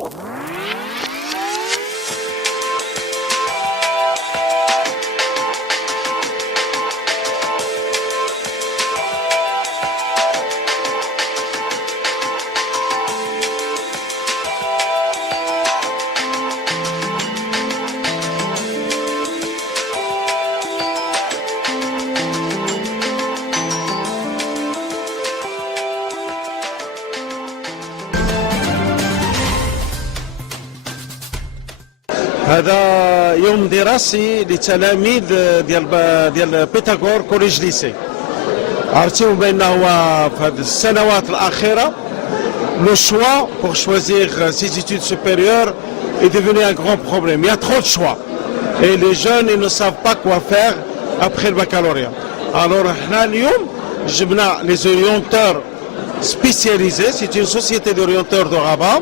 هذا يوم دراسي لتلاميذ ديال بيتاغور كوليج ليسي. عرفتوا بأنه هو في هذه السنوات الأخيرة le choix pour choisir ses études supérieures est devenu un grand problème. Il y a trop de choix et les jeunes ils ne savent pas quoi faire après le baccalauréat. Alors احنا اليوم جبنا les orienteurs spécialisés. C'est une société d'orienteurs de Rabat.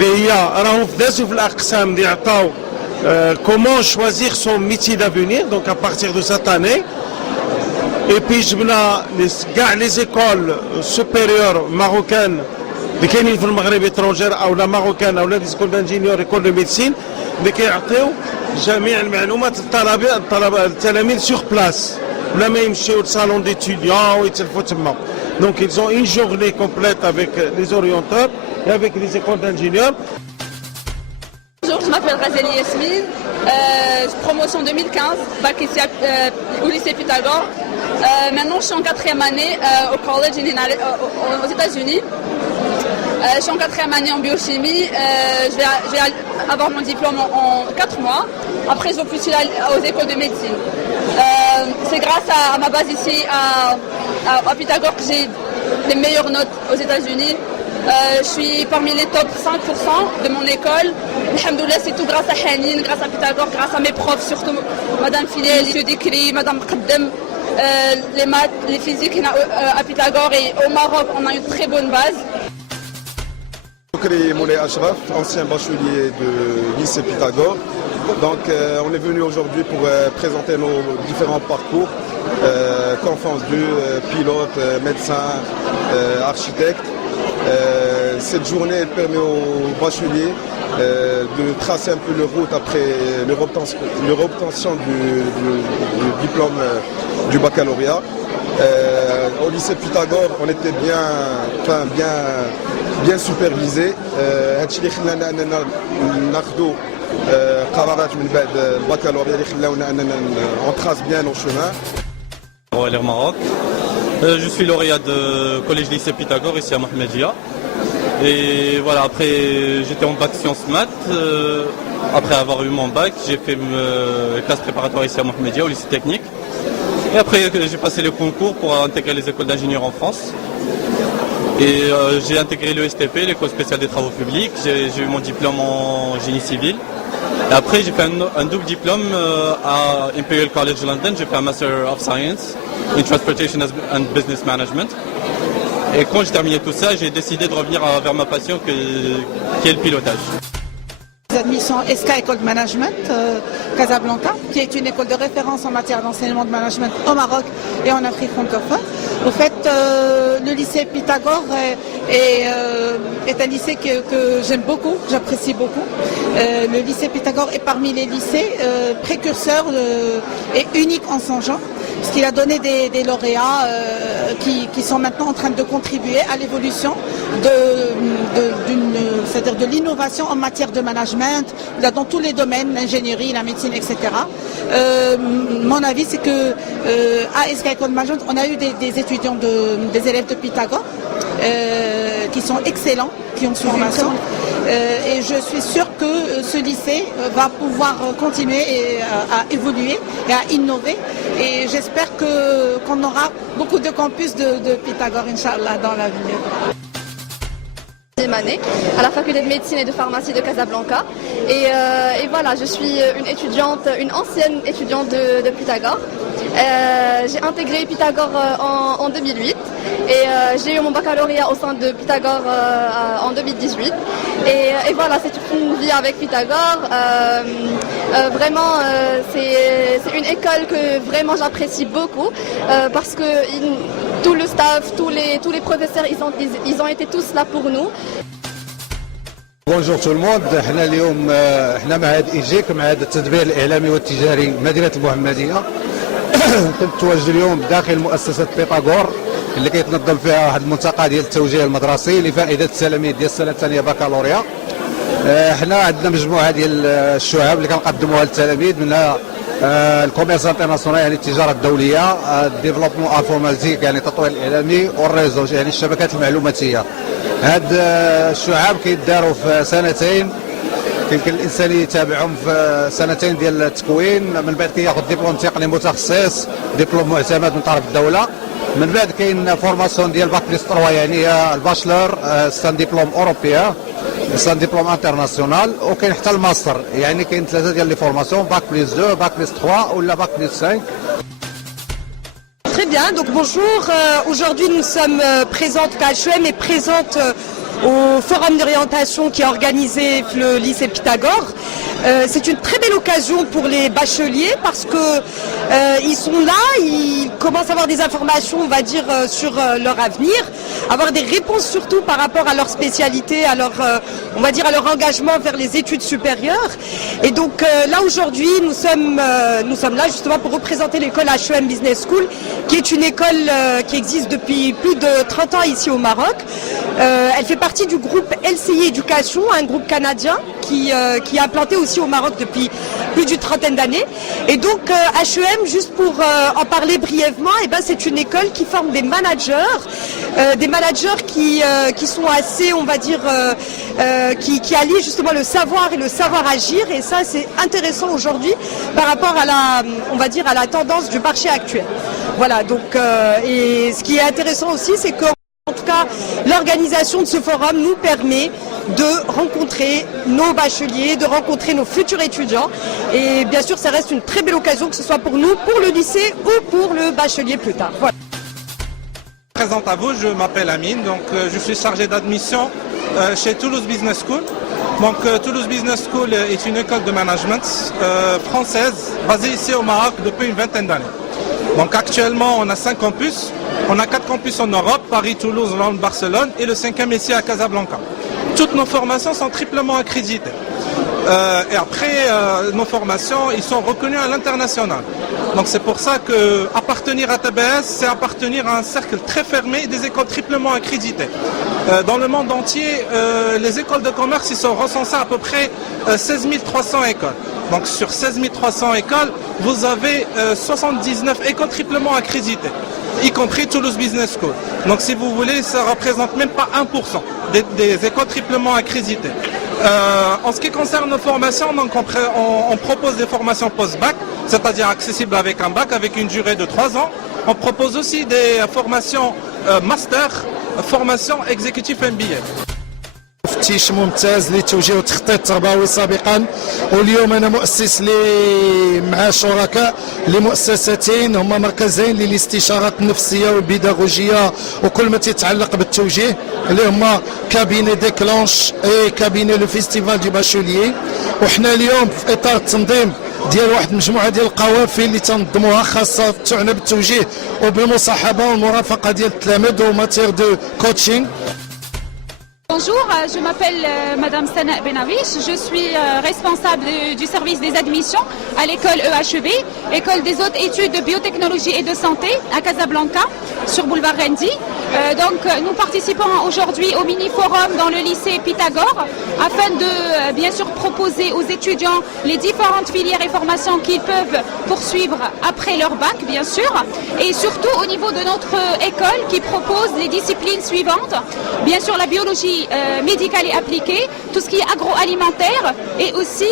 Il y a comment choisir son métier d'avenir, donc à partir de cette année. Et puis je les écoles supérieures marocaines اللي كاينين في المغرب étrangères او لا marocaines او لا des écoles d'ingénieurs écoles de médecine اللي كيعطيو جميع المعلومات التلاميذ sur place ولا ما يمشيو للصالون d'étudiants ويتلفوا تما. Donc ils ont une journée complète avec les orienteurs et avec les écoles d'ingénieurs. Bonjour, je m'appelle Razeli Yasmine, promotion 2015, bac ici au lycée Pythagore. Maintenant je suis en 4e année au college aux États-Unis. Je suis en 4e année en biochimie. Je vais avoir mon diplôme en 4 mois. Après je vais postuler aux écoles de médecine. C'est grâce à ma base ici à Pythagore que j'ai les meilleures notes aux États-Unis. Je suis parmi les top 5% de mon école. Alhamdoulilah, c'est tout grâce à Hanine, grâce à Pythagore, grâce à mes profs, surtout Madame Filel, M. Dikri, Madame Qaddem, les maths, les physiques à Pythagore et au Maroc, on a une très bonne base. Moukri Moulay Ashraf, ancien bachelier de lycée Pythagore. Donc on est venu aujourd'hui pour présenter nos différents parcours, confondu, pilote, médecin, architecte. Cette journée permet aux bacheliers de tracer un peu leur route après leur obtention du diplôme du baccalauréat. Au lycée Pythagore, on était bien supervisés. On trace bien nos chemins. Maroc. Je suis lauréat de collège lycée Pythagore ici à Mohamedia. Et voilà, après j'étais en bac sciences maths. Après avoir eu mon bac, j'ai fait classe préparatoire ici à Mohamedia au lycée technique. Et après j'ai passé le concours pour intégrer les écoles d'ingénieurs en France. Et j'ai intégré le STP, l'école spéciale des travaux publics. J'ai eu mon diplôme en génie civil. Et après j'ai fait un double diplôme à Imperial College London. J'ai fait un Master of Science in Transportation and Business Management. Et quand j'ai terminé tout ça, j'ai décidé de revenir vers ma passion qui est le pilotage. Admission ESCA École de Management Casablanca, qui est une école de référence en matière d'enseignement de management au Maroc et en Afrique francophone. Au fait, le lycée Pythagore est un lycée que j'aime beaucoup, j'apprécie beaucoup. Le lycée Pythagore est parmi les lycées précurseurs et uniques en son genre, parce qu'il a donné des lauréats qui sont maintenant en train de contribuer à l'évolution c'est-à-dire de l'innovation en matière de management, dans tous les domaines, l'ingénierie, la médecine, etc. Mon avis, c'est que à ESCA École de Management, on a eu des étudiants, des élèves de Pythagore qui sont excellents, qui ont suivi formation. Et je suis sûre que ce lycée va pouvoir continuer à évoluer et à innover. Et j'espère qu'on aura beaucoup de campus de Pythagore, Inch'Allah, dans l'avenir. Année à la faculté de médecine et de pharmacie de Casablanca et voilà, je suis une ancienne étudiante de Pythagore. J'ai intégré Pythagore en 2008 et j'ai eu mon baccalauréat au sein de Pythagore en 2018 et voilà, c'est toute une vie avec Pythagore. Vraiment c'est une école que vraiment j'apprécie beaucoup parce que tout le staff, tous les professeurs, ils ont été tous là pour nous. بونجور تو الموند. احنا اليوم احنا معهد ايجيك، معهد التدبير الاعلامي والتجاري مدينه المحمديه. كنتواجد اليوم داخل مؤسسه بيتاغور اللي كيتنظم فيها واحد الملتقى ديال التوجيه المدرسي لفائده التلاميذ ديال السنه الثانيه بكالوريا. احنا عندنا مجموعه ديال الشعب اللي كنقدموها للتلاميذ، منها الكوميرس انترناسيونال يعني التجاره الدوليه، الديفلوبمون انفورماتيك يعني التطوير الاعلامي، والريزو يعني الشبكات المعلوماتيه. هاد الشعب كيداروا في سنتين، يمكن الانسان يتابعهم في سنتين ديال التكوين، من بعد كياخذ دبلوم تقني متخصص، دبلوم معتمد من طرف الدوله. من بعد كاين فورماسيون ديال باك بليس 3 يعني هي الباشلور، سان ديبلوم اوروبيا، سان ديبلوم انترناسيونال، وكاين حتى الماستر، يعني كاين ثلاثه ديال لي فورماسيون، باك بليس 2 باك بليس 3 ولا باك بليس 5. Très bien, donc bonjour. Aujourd'hui nous sommes présents, en tout cas HEM est présente au forum d'orientation qui est organisé le lycée Pythagore. C'est une très belle occasion pour les bacheliers parce que ils sont là, ils commencent à avoir des informations, on va dire, sur leur avenir, avoir des réponses surtout par rapport à leur spécialité, à leur, on va dire, à leur engagement vers les études supérieures. Et donc là aujourd'hui, nous sommes là justement pour représenter l'école HEM Business School, qui est une école qui existe depuis plus de 30 ans ici au Maroc. Elle fait partie du groupe LCI Éducation, un groupe canadien qui est implanté aussi au Maroc depuis plus d'une trentaine d'années. Et donc HEM, juste pour en parler brièvement, eh ben, c'est une école qui forme des managers qui sont assez, on va dire, qui allient justement le savoir et le savoir-agir. Et ça, c'est intéressant aujourd'hui par rapport à la, on va dire, à la tendance du marché actuel. Voilà, donc, et ce qui est intéressant aussi, c'est que en tout cas, l'organisation de ce forum nous permet de rencontrer nos bacheliers, de rencontrer nos futurs étudiants. Et bien sûr, ça reste une très belle occasion, que ce soit pour nous, pour le lycée ou pour le bachelier plus tard. Voilà. Je me présente à vous, je m'appelle Amine, donc je suis chargé d'admission chez Toulouse Business School. Donc Toulouse Business School est une école de management française basée ici au Maroc depuis une vingtaine d'années. Donc actuellement, on a 5 campus. On a 4 campus en Europe, Paris, Toulouse, Londres, Barcelone, et le 5e ici à Casablanca. Toutes nos formations sont triplement accréditées. Et après, nos formations, ils sont reconnus à l'international. Donc c'est pour ça qu'appartenir à TBS, c'est appartenir à un cercle très fermé des écoles triplement accréditées. Dans le monde entier, les écoles de commerce, ils sont recensés à peu près 16 300 écoles. Donc sur 16 300 écoles, vous avez 79 écoles triplement accréditées, y compris Toulouse Business School. Donc si vous voulez, ça ne représente même pas 1% des écoles triplement accréditées. En ce qui concerne nos formations, donc on propose des formations post-bac, c'est-à-dire accessibles avec un bac, avec une durée de 3 ans. On propose aussi des formations master, formation exécutive MBA. تفتيش ممتاز للتوجيه والتخطيط التربوي سابقا، واليوم انا مؤسس مع شركاء لمؤسستين هما مركزين للاستشارات النفسيه والبيداغوجيه وكل ما يتعلق بالتوجيه، اللي هما كابيني ديكلونش اي كابيني لو فيستيفال دي باشوليي. وحنا اليوم في اطار التنظيم ديال واحد المجموعه ديال القوافل اللي تنظموها خاصه تعنى بالتوجيه وبالمصاحبه والمرافقه ديال التلاميذ وماتير دو كوتشينغ. Bonjour, je m'appelle Madame Sana Benawish, je suis responsable du service des admissions à l'école EHEB, école des hautes études de biotechnologie et de santé à Casablanca, sur boulevard Rendi. Donc nous participons aujourd'hui au mini-forum dans le lycée Pythagore afin de bien sûr proposer aux étudiants les différentes filières et formations qu'ils peuvent poursuivre après leur bac bien sûr, et surtout au niveau de notre école qui propose les disciplines suivantes, bien sûr la biologie médicale et appliquée, tout ce qui est agroalimentaire et aussi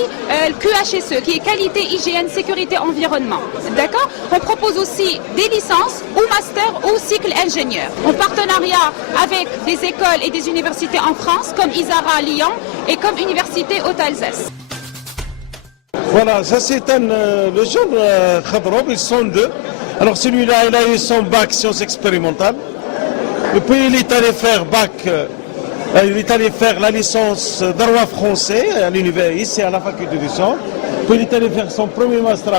le QHSE qui est qualité, hygiène, sécurité, environnement. D'accord ? On propose aussi des licences ou master ou cycle ingénieur. En partenariat avec des écoles et des universités en France comme Isara Lyon et comme Université Haute-Alsace. Voilà, ça c'est le jeune Khadrob, ils sont deux. Alors celui-là, il a eu son bac sciences expérimentales. Et puis il est allé faire bac, il est allé faire la licence droit français à l'université, ici à la faculté du sang. Puis il est allé faire son premier master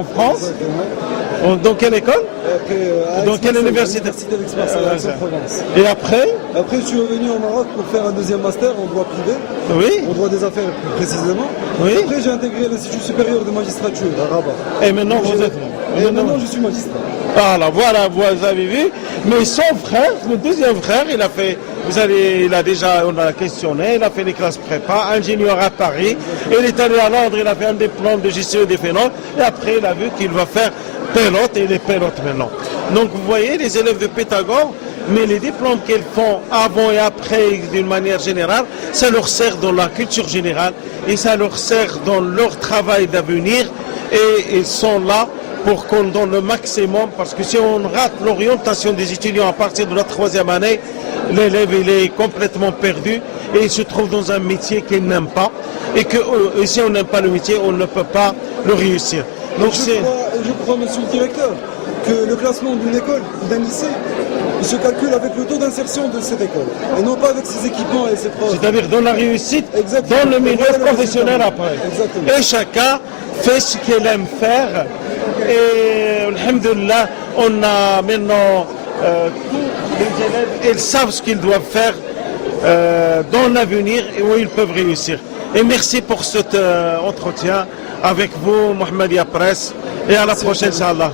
en France. Dans quelle école? Dans quelle université? d'Aix-Marseille-Provence. Et après? Après, je suis revenu au Maroc pour faire un deuxième master en droit privé, Oui. en droit des affaires plus précisément. Oui. Après, j'ai intégré l'Institut supérieur de magistrature à Rabat. Et maintenant, vous êtes... Et maintenant, je suis magistrat. Voilà, vous avez vu. Mais son frère, le deuxième frère, il a fait, on a questionné, il a fait les classes prépa, ingénieur à Paris. Il est allé à Londres, il a fait un diplôme de gestion des phénomènes. Et après, il a vu qu'il va faire pilote et il est pilote maintenant. Donc, vous voyez, les élèves de Pythagore, mais les diplômes qu'ils font avant et après, d'une manière générale, ça leur sert dans la culture générale et ça leur sert dans leur travail d'avenir. Et ils sont là pour qu'on donne le maximum, parce que si on rate l'orientation des étudiants à partir de la 3e année, l'élève il est complètement perdu et il se trouve dans un métier qu'il n'aime pas. Et que si on n'aime pas le métier, on ne peut pas le réussir. Donc je crois, monsieur le directeur, que le classement d'une école ou d'un lycée, il se calcule avec le taux d'insertion de cette école, et non pas avec ses équipements et ses profs. C'est-à-dire dans la réussite, Exactement. dans le milieu professionnel après. Exactement. Et chacun fait ce qu'il aime faire. Et alhamdoulilah, on a maintenant tous les élèves, ils savent ce qu'ils doivent faire dans l'avenir et où ils peuvent réussir. Et merci pour cet entretien avec vous, Mohamedia Press, et à la prochaine, Inch'Allah.